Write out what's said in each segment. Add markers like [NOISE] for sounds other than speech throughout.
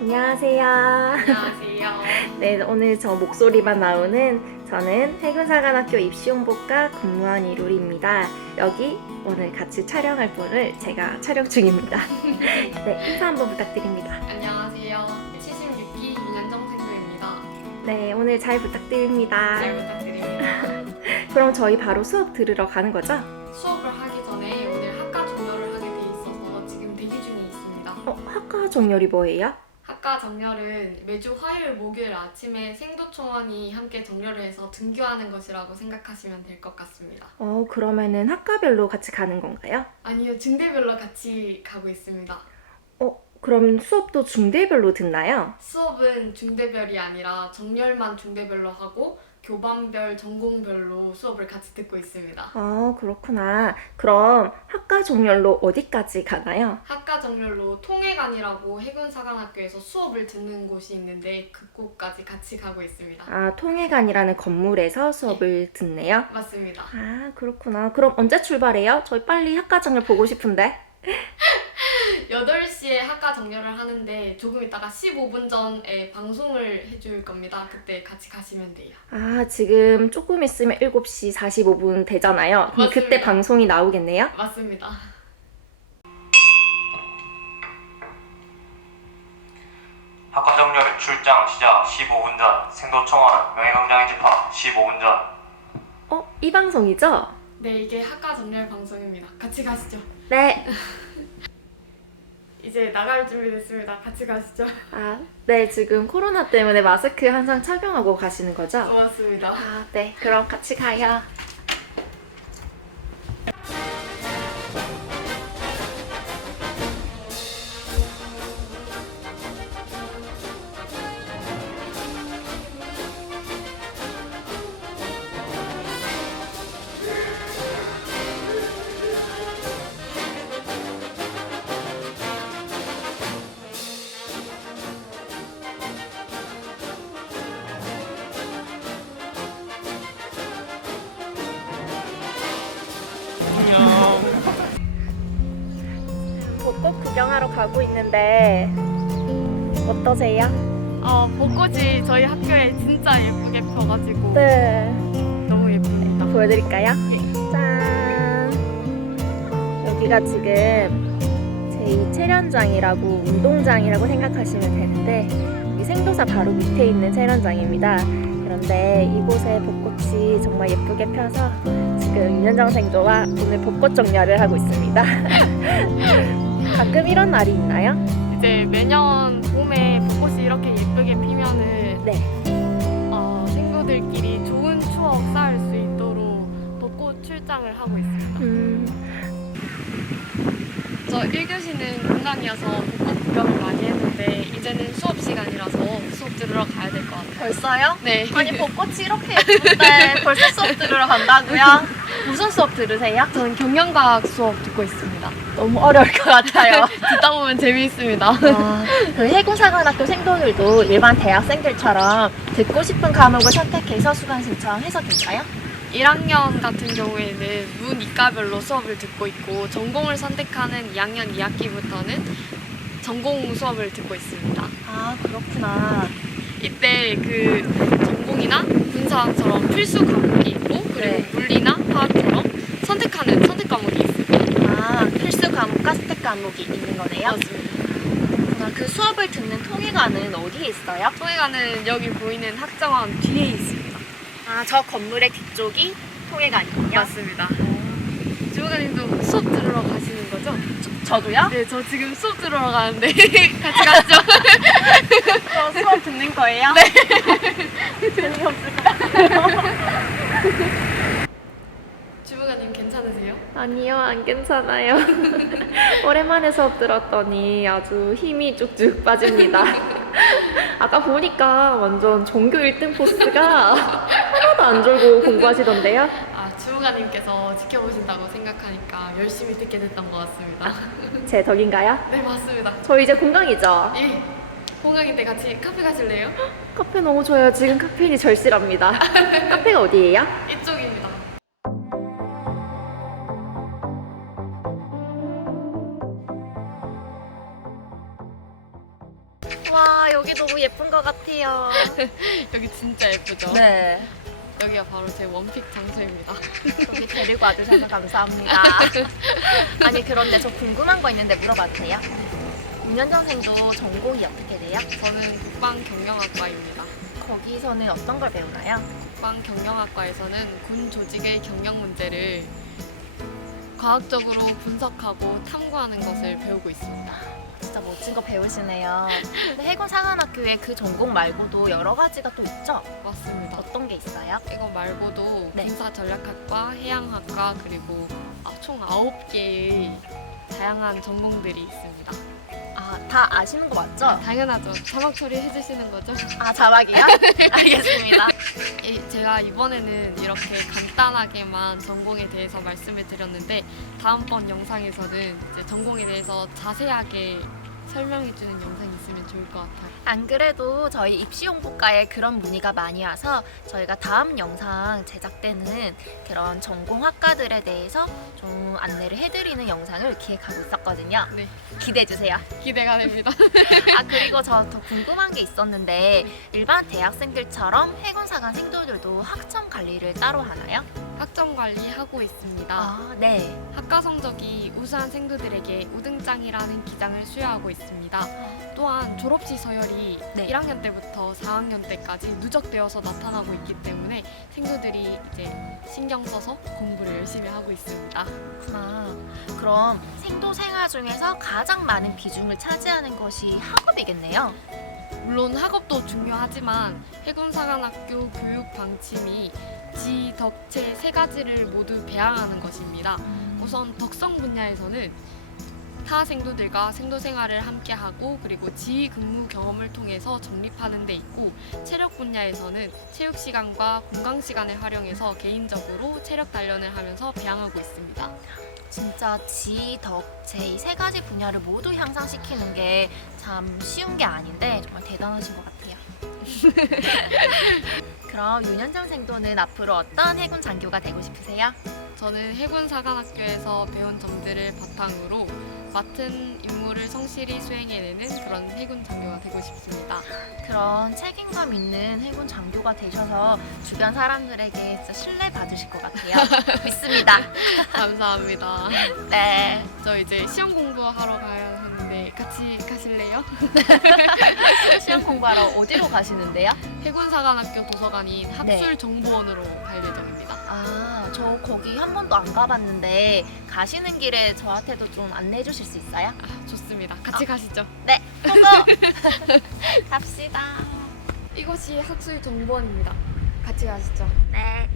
안녕하세요. 안녕하세요. [LAUGHS] 네, 오늘 저 목소리만 나오는 저는 해군사관학교 입시홍보과 근무한 이룰입니다. 여기 오늘 같이 촬영할 분을 제가 촬영 중입니다. [LAUGHS] 네, 인사 한번 부탁드립니다. 안녕하세요. 76기 윤현정 생도입니다. 네, 오늘 잘 부탁드립니다. 잘 부탁드립니다. [LAUGHS] 그럼 저희 바로 수업 들으러 가는 거죠? 수업을 하기 전에 오늘 학과 정렬을 하게 돼 있어서 지금 대기 중에 있습니다. 어, 학과 정렬이 뭐예요? 학과 정렬은 매주 화요일, 목요일 아침에 생도총원이 함께 정렬을 해서 등교하는 것이라고 생각하시면 될 것 같습니다. 어, 그러면은 학과별로 같이 가는 건가요? 아니요, 중대별로 같이 가고 있습니다. 어, 그럼 수업도 중대별로 듣나요? 수업은 중대별이 아니라 정렬만 중대별로 하고 교반별, 전공별로 수업을 같이 듣고 있습니다. 아, 그렇구나. 그럼 학과 정렬로 어디까지 가나요? 학과 정렬로 통해관이라고 해군사관학교에서 수업을 듣는 곳이 있는데 그곳까지 같이 가고 있습니다. 아, 통해관이라는 건물에서 수업을 듣네요. 맞습니다. 아, 그렇구나. 그럼 언제 출발해요? 저희 빨리 학과장을 보고 싶은데. [LAUGHS] 8 시에 학과 정렬을 하는데 조금 있다가 15분 전에 방송을 해줄 겁니다. 그때 같이 가시면 돼요. 아, 지금 조금 있으면 7시 45분 되잖아요. 그럼 맞습니다. 그때 방송이 나오겠네요? 맞습니다. 학과 정렬 출장 시작 15분 전 생도청원 명예광장에 집합 15분 전 어, 이 방송이죠? 네, 이게 학과 정렬 방송입니다. 같이 가시죠. 네. [LAUGHS] 이제 나갈 준비 됐습니다. 같이 가시죠. [LAUGHS] 아, 네. 지금 코로나 때문에 마스크 항상 착용하고 가시는 거죠? 고맙습니다. 아, 네. 그럼 같이 가요. 구경하러 가고 있는데 어떠세요? 어, 벚꽃이 저희 학교에 진짜 예쁘게 펴가지고 네. 너무 예쁩니다. 보여드릴까요? 짠! 여기가 지금 제2 체련장이라고 운동장이라고 생각하시면 되는데 이 생도사 바로 밑에 있는 체련장입니다. 그런데 이곳에 벚꽃이 정말 예쁘게 펴서 지금 생도와 오늘 벚꽃 정렬을 하고 있습니다. [LAUGHS] 가끔 이런 날이 있나요? 이제 매년 봄에 벚꽃이 이렇게 예쁘게 피면은 네. 어, 생도들끼리 좋은 추억 쌓을 수 있도록 벚꽃 출장을 하고 있습니다. 음, 저 1교시는 공강이어서 벚꽃 구경을 많이 했는데 이제는 수업 시간이라서 수업 들으러 가야 될 것 같아요. 벌써요? 네. 아니 벚꽃이 이렇게 [LAUGHS] 예쁜데 벌써 수업 들으러 간다고요? 무슨 수업 들으세요? 저는 경영과학 수업 듣고 있습니다. 너무 어려울 것 같아요. [LAUGHS] 듣다 보면 재미있습니다. 아, 그 해군사관학교 생도들도 일반 대학생들처럼 듣고 싶은 과목을 선택해서 수강 신청해서 될까요? 1학년 같은 경우에는 문 이과별로 수업을 듣고 있고 전공을 선택하는 2학년 2학기부터는 전공 수업을 듣고 있습니다. 아 그렇구나. 이때 그 전공이나 분사처럼 필수 과목이 있고 그리고 네. 물리나 화학처럼 선택하는 선택 과목이 있습니다. 아 필수 과목과 스택 과목이 있는 거네요. 맞습니다. 그 수업을 듣는 통일관은 어디에 있어요? 통해가는 여기 보이는 학정원 뒤에 있습니다. 아 저 건물의 뒤쪽이 통일관이군요. 맞습니다. 주무관님도 수업 들으러 가시는 거죠? 저도요? 네, 저 지금 수업 들으러 가는데 [LAUGHS] 같이 가시죠. [LAUGHS] 저 수업 듣는 거예요? 네. 재미없을 것 같아요. 주무관님 괜찮으세요? 아니요, 안 괜찮아요. [LAUGHS] 오랜만에 수업 들었더니 아주 힘이 쭉쭉 빠집니다. 아까 보니까 완전 전교 1등 포스가 하나도 안 졸고 공부하시던데요? 아, 주무관님께서 지켜보신다고 생각하니까 열심히 듣게 됐던 것 같습니다. 제 덕인가요? 네, 맞습니다. 저 이제 공강이죠? 예. 공강인 때 같이 카페 가실래요? [GASPS] 카페 너무 좋아요. 지금 카페인이 절실합니다. [LAUGHS] 카페가 어디예요? 이쪽입니다. 와 여기 너무 예쁜 것 같아요. [LAUGHS] 여기 진짜 예쁘죠? 네. 여기가 바로 제 원픽 장소입니다. 여기 데리고 와주셔서 감사합니다. 아니 그런데 저 궁금한 거 있는데 물어봐도 돼요? 6년 전생도 전공이 어떻게 돼요? 저는 국방 경영학과입니다. 거기서는 어떤 걸 배우나요? 국방 경영학과에서는 군 조직의 경영 문제를 과학적으로 분석하고 탐구하는 것을 배우고 있습니다. 진짜 멋진 거 배우시네요. 근데 해군 사관학교에 그 전공 말고도 여러 가지가 또 있죠? 맞습니다. 어떤 게 있어요? 이거 말고도 네. 군사 전략학과, 해양학과 그리고 아, 총 9개의 다양한 전공들이 있습니다. 아, 다 아시는 거 맞죠? 당연하죠. 자막 처리 해 주시는 거죠? 아, 자막이요? [LAUGHS] 알겠습니다. 이- 제가 이번에는 이렇게 간단하게만 전공에 대해서 말씀을 드렸는데 다음번 영상에서는 이제 전공에 대해서 자세하게 설명해 주는 영상이 있으면 좋을 것 같아요. 안 그래도 저희 입시 홍보과에 그런 문의가 많이 와서 저희가 다음 영상 제작 때는 그런 전공 학과들에 대해서 좀 안내를 해드리는 영상을 기획하고 있었거든요. 네, 기대해 주세요. 기대가 됩니다. [LAUGHS] 아 그리고 저 더 궁금한 게 있었는데 일반 대학생들처럼 해군사관 생도들도 학점 관리를 따로 하나요? 학점 관리하고 있습니다. 아 네. 학과 성적이 우수한 생도들에게 우등장이라는 기장을 수여하고 있습니다. 또한 졸업시 서열이 네. 1학년 때부터 4학년 때까지 누적되어서 나타나고 있기 때문에 생도들이 이제 신경 써서 공부를 열심히 하고 있습니다. 그렇구나. 그럼 생도 생활 중에서 가장 많은 비중을 차지하는 것이 학업이겠네요. 물론 학업도 중요하지만 해군사관학교 교육 방침이 지, 덕, 체 세 가지를 모두 배양하는 것입니다. 우선 덕성 분야에서는 타 생도들과 생도 생활을 함께 하고 그리고 지휘 근무 경험을 통해서 정립하는 데 있고 체력 분야에서는 체육 시간과 공강 시간을 활용해서 개인적으로 체력 단련을 하면서 배양하고 있습니다. 진짜 지, 덕, 제 이 세 가지 분야를 모두 향상시키는 게 참 쉬운 게 아닌데 정말 대단하신 것 같아요. [LAUGHS] 그럼 윤현정 생도는 앞으로 어떤 해군 장교가 되고 싶으세요? 저는 해군 사관학교에서 배운 점들을 바탕으로 맡은 임무를 성실히 수행해내는 그런 해군 장교가 되고 싶습니다. 그런 책임감 있는 해군 장교가 되셔서 주변 사람들에게 진짜 신뢰 받으실 것 같아요. [LAUGHS] 믿습니다. 감사합니다. 네. 저 이제 시험 공부하러 가야 하는데 같이 가실래요? [LAUGHS] 시험 공부하러 어디로 가시는데요? 해군사관학교 도서관인 네. 학술정보원으로 갈 예정입니다. 아, 저 거기 한 번도 안 가봤는데 가시는 길에 저한테도 좀 안내해 주실 수 있어요? 아, 좋습니다. 같이 가시죠. 네, 고고! [LAUGHS] 갑시다. 이곳이 학술 정보원입니다. 같이 가시죠. 네.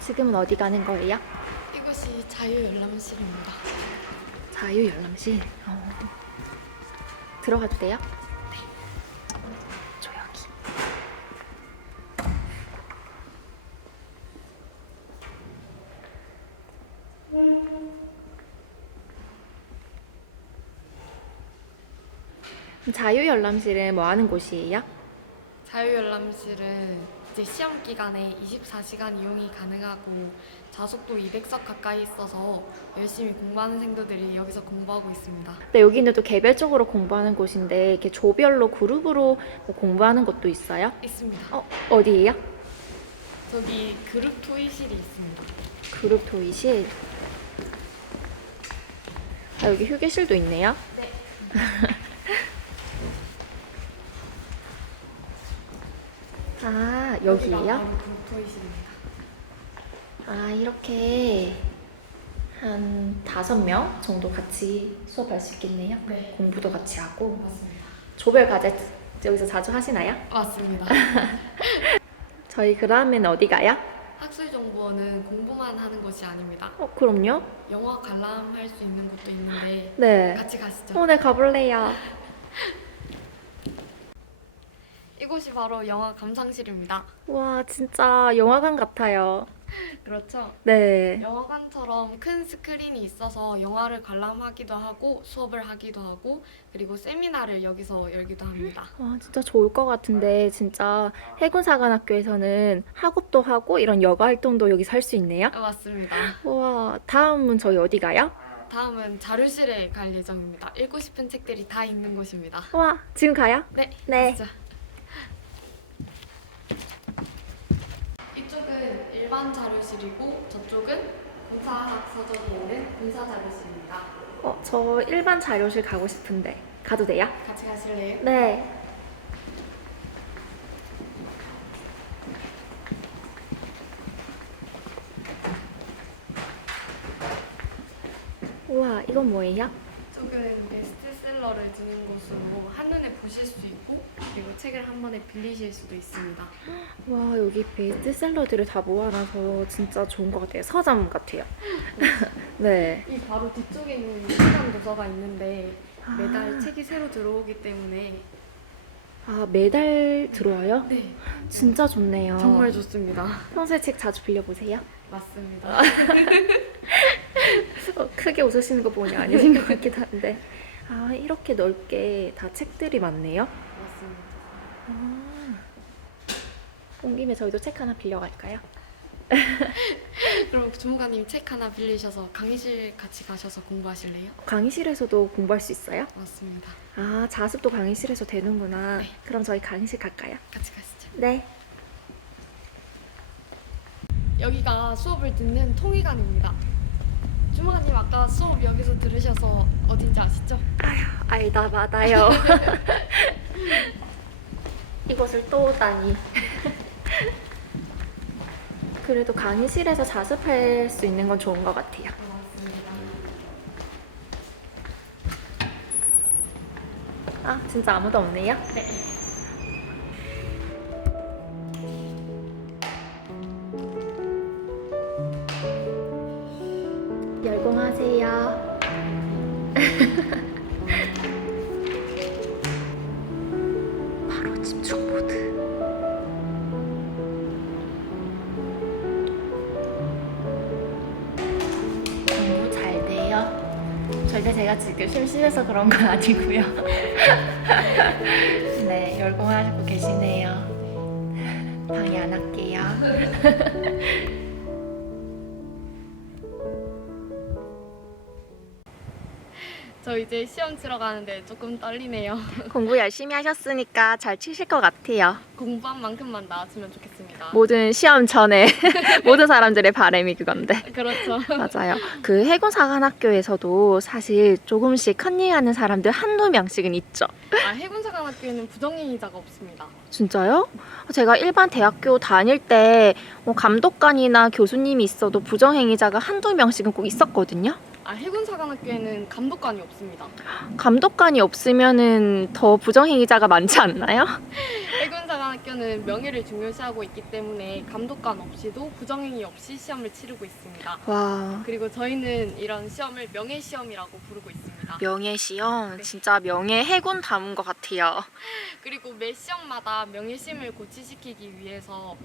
지금은 어디 가는 거예요? 이곳이 자유열람실입니다. 자유 열람실. 어. 들어가도 돼요? 자유 열람실은 뭐 하는 곳이에요? 자유열람실은 이제 시험 기간에 24시간 이용이 가능하고 좌석도 200석 가까이 있어서 열심히 공부하는 생도들이 여기서 공부하고 있습니다. 네, 여기는 또 개별적으로 공부하는 곳인데 이렇게 조별로 그룹으로 뭐 공부하는 것도 있어요? 있습니다. 어, 어디예요? 저기 그룹 토의실이 있습니다. 그룹 도의실. 아, 여기 휴게실도 있네요. 네. [LAUGHS] 아, 여기가 여기예요? 바로 그룹 토의실입니다. 아, 이렇게 한 다섯 명 정도 같이 수업할 수 있겠네요. 네. 공부도 같이 하고. 맞습니다. 조별 과제 여기서 자주 하시나요? 맞습니다. [LAUGHS] 저희 그 다음에는 어디 가요? 학술 정보원은 공부만 하는 곳이 아닙니다. 어, 그럼요. 영화 관람할 수 있는 곳도 있는데 네. 같이 가시죠. 오늘 가볼래요. 이곳이 바로 영화 감상실입니다. 와, 진짜 영화관 같아요. [LAUGHS] 그렇죠. 네. 영화관처럼 큰 스크린이 있어서 영화를 관람하기도 하고 수업을 하기도 하고 그리고 세미나를 여기서 열기도 합니다. 와, 진짜 좋을 것 같은데 진짜 해군사관학교에서는 학업도 하고 이런 여가 활동도 여기서 할 수 있네요. 아, 맞습니다. 우와, 다음은 저희 어디 가요? 다음은 자료실에 갈 예정입니다. 읽고 싶은 책들이 다 있는 곳입니다. 와, 지금 가요? 네. 네. 가시죠. 일반 자료실이고 저쪽은 군사학 서적이 있는 군사 자료실입니다. 어, 저 일반 자료실 가고 싶은데 가도 돼요? 같이 가실래요? 네. 우와, 이건 뭐예요? 이쪽 은 베스트셀러를 두는 곳으로 한눈에 보실 수 있고 그리고 책을 한 번에 빌리실 수도 있습니다. 와, 여기 베스트셀러들을 다 모아놔서 진짜 좋은 것 같아요. 서점 같아요. [LAUGHS] 네. 이 바로 뒤쪽에는 시간 도서가 있는데 매달 책이 새로 들어오기 때문에 아, 매달 들어와요? 네 진짜 좋네요. 정말 좋습니다. 평소에 책 자주 빌려보세요? 맞습니다. [LAUGHS] 어, 크게 웃으시는 거 보니 아니신 것 같기도 한데. 아, 이렇게 넓게 다 책들이 많네요. 맞습니다. 아. 온 김에 저희도 책 하나 빌려갈까요? [LAUGHS] 그럼 주무관님 책 하나 빌리셔서 강의실 같이 가셔서 공부하실래요? 강의실에서도 공부할 수 있어요? 맞습니다. 아, 자습도 강의실에서 되는구나. 네. 그럼 저희 강의실 갈까요? 같이 가시죠. 네. 여기가 수업을 듣는 통의관입니다. 주무관님 아까 수업 여기서 들으셔서 어딘지 아시죠? 알다 마다요. [LAUGHS] 이곳을 또 오다니. 그래도 강의실에서 자습할 수 있는 건 좋은 것 같아요. 아, 진짜 아무도 없네요? 네. 제가 지금 심심해서 그런 건 아니고요. [LAUGHS] 네, 열공하고 계시네요. 방해 안 할게요. [LAUGHS] 저 이제 시험 치러 가는데 조금 떨리네요. 공부 열심히 하셨으니까 잘 치실 것 같아요. 공부한 만큼만 나왔으면 좋겠습니다. 모든 시험 전에 [LAUGHS] 모든 사람들의 바람이 그건데. 그렇죠. [LAUGHS] 맞아요. 그 해군 사관학교에서도 사실 조금씩 컨닝하는 사람들 한두 명씩은 있죠. 아, 해군사관학교에는 부정행위자가 없습니다. 진짜요? 제가 일반 대학교 다닐 때 뭐 감독관이나 교수님이 있어도 부정행위자가 한두 명씩은 꼭 있었거든요. 아, 해군사관학교에는 감독관이 없습니다. 감독관이 없으면은 더 부정행위자가 많지 않나요? [LAUGHS] 해군사관학교는 명예를 중요시하고 있기 때문에 감독관 없이도 부정행위 없이 시험을 치르고 있습니다. 와. 그리고 저희는 이런 시험을 명예시험이라고 부르고 있습니다. 명예시험 진짜 명예 해군 담은 것 같아요. [LAUGHS] 그리고 매 시험마다 명예심을 고취시키기 위해서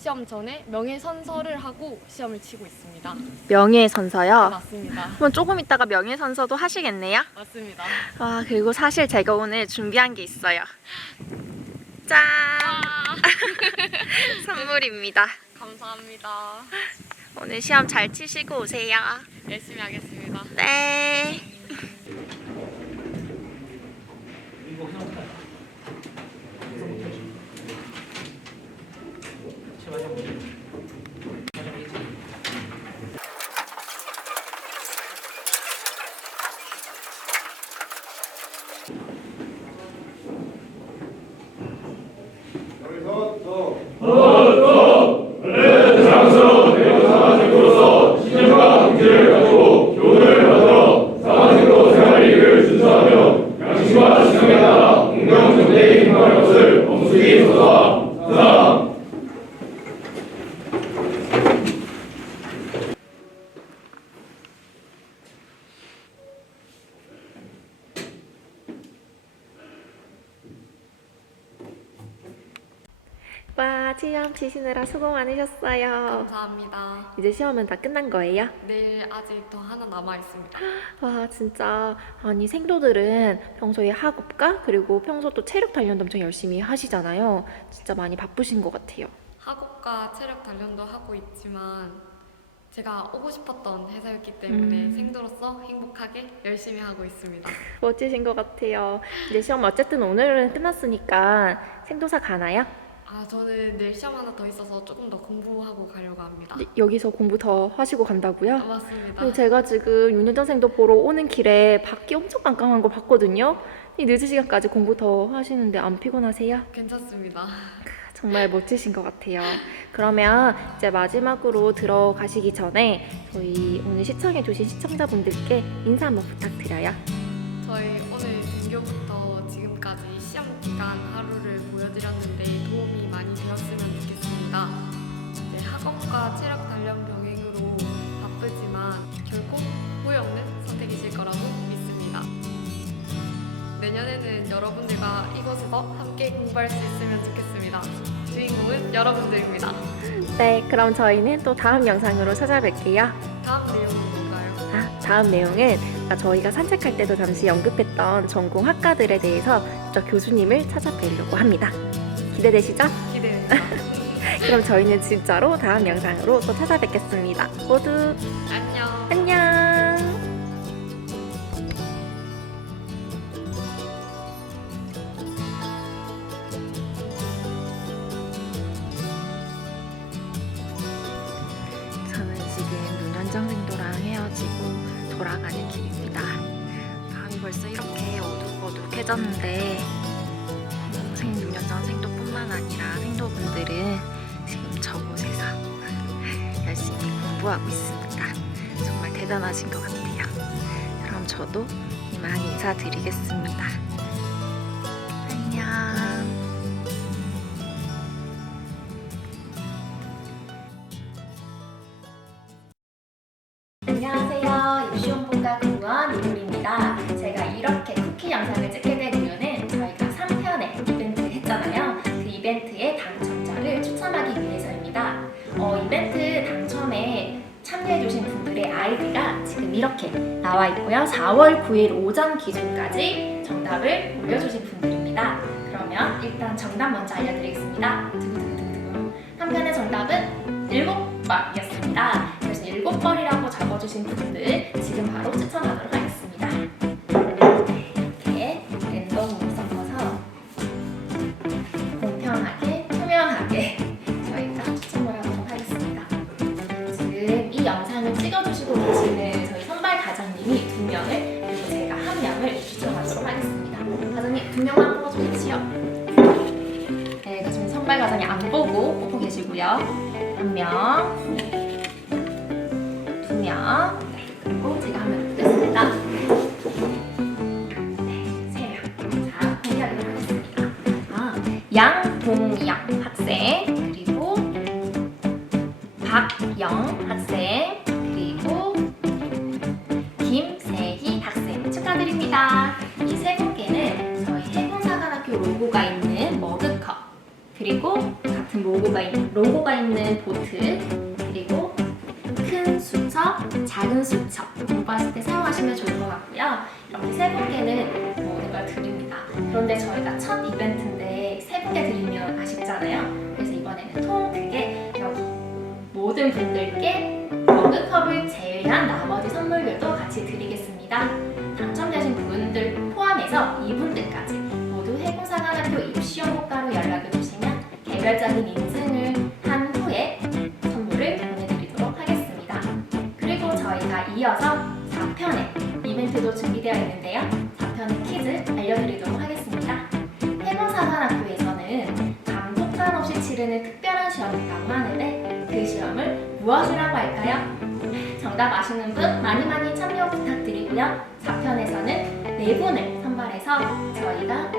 시험 전에 명예선서를 하고 시험을 치고 있습니다. 명예선서요. 맞습니다. 그럼 조금 있다가 명예선서도 하시겠네요? 맞습니다. 아 그리고 사실 제가 오늘 준비한 게 있어요. 짠 아, [LAUGHS] 선물입니다. 감사합니다. 오늘 시험 잘 치시고 오세요. 열심히 하겠습니다. 네. 여기서 와 시험 치시느라 수고 많으셨어요. 감사합니다. 이제 시험은 다 끝난 거예요? 내일 아직 더 하나 남아 있습니다. [GASPS] 와 진짜 아니 생도들은 평소에 학업과 그리고 평소 또 체력 단련도 엄청 열심히 하시잖아요. 진짜 많이 바쁘신 것 같아요. 학업과 체력 단련도 하고 있지만 제가 오고 싶었던 회사였기 때문에 음. 생도로서 행복하게 열심히 하고 있습니다. [LAUGHS] 멋지신 것 같아요. 이제 시험 어쨌든 오늘은 끝났으니까 생도사 가나요? 아 저는 내일 시험 하나 더 있어서 조금 더 공부하고 가려고 합니다. 네, 여기서 공부 더 하시고 간다고요? 아, 맞습니다. 제가 지금 윤여전생도 보러 오는 길에 밖이 엄청 깜깜한 거 봤거든요. 이 늦은 시간까지 공부 더 하시는데 안 피곤하세요? 괜찮습니다. 정말 멋지신 것 같아요. 그러면 이제 마지막으로 들어가시기 전에 저희 오늘 시청해주신 시청자분들께 인사 한번 부탁드려요. 저희 오늘 등교 학업과 체력 단련 병행으로 바쁘지만 결코 후회 없는 선택이실 거라고 믿습니다. 내년에는 여러분들과 이곳에서 함께 공부할 수 있으면 좋겠습니다. 주인공은 여러분들입니다. 네, 그럼 저희는 또 다음 영상으로 찾아뵐게요. 다음 내용은 뭔가요? 아, 다음 내용은 아까 저희가 산책할 때도 잠시 언급했던 전공 학과들에 대해서 저 교수님을 찾아뵈려고 합니다. 기대되시죠? 기대됩니다. 그럼 저희는 진짜로 다음 영상으로 또 찾아뵙겠습니다. 모두 안녕. 안녕! 윤현정생도랑 헤어지고 돌아가는 길입니다. 밤이 벌써 이렇게 어둑어둑해졌는데 동생 윤현정 생도뿐만 아니라 생도분들은 지금 저곳에서 열심히 공부하고 있습니다. 정말 대단하신 것 같아요. 그럼 저도 이만 인사드리겠습니다. 안녕. 안녕하세요. 유시원본가 이렇게 나와 있고요. 4월 9일 오전 기준까지 정답을 올려주신 분들입니다. 그러면 일단 정답 먼저 알려드리겠습니다. 두구두구두구. 한 편의 정답은 7번이었습니다. 그래서 7번이라고 적어주신 분들 한 명, 있는 보트 그리고 큰 수첩, 작은 수첩 공부하실 때 사용하시면 좋을 것 같고요. 이렇게 세 분께는 모든 걸 드립니다. 그런데 저희가 첫 이벤트인데 세 분께 드리면 아쉽잖아요. 그래서 이번에는 통 크게 여기 모든 분들께 머그컵을 제외한 나머지 선물들도 같이 드리겠습니다. 당첨되신 분들 포함해서 이분들까지 모두 해군사관학교 입시연구과로 연락을 주시면 개별적인 준비되어 있는데요. 4편의 퀴즈 알려드리도록 하겠습니다. 해군사관학교에서는 감독관 없이 치르는 특별한 시험이 있다고 하는데 그 시험을 무엇이라고 할까요? 정답 아시는 분 많이 많이 참여 부탁드리고요. 4편에서는 네 분을 선발해서 저희가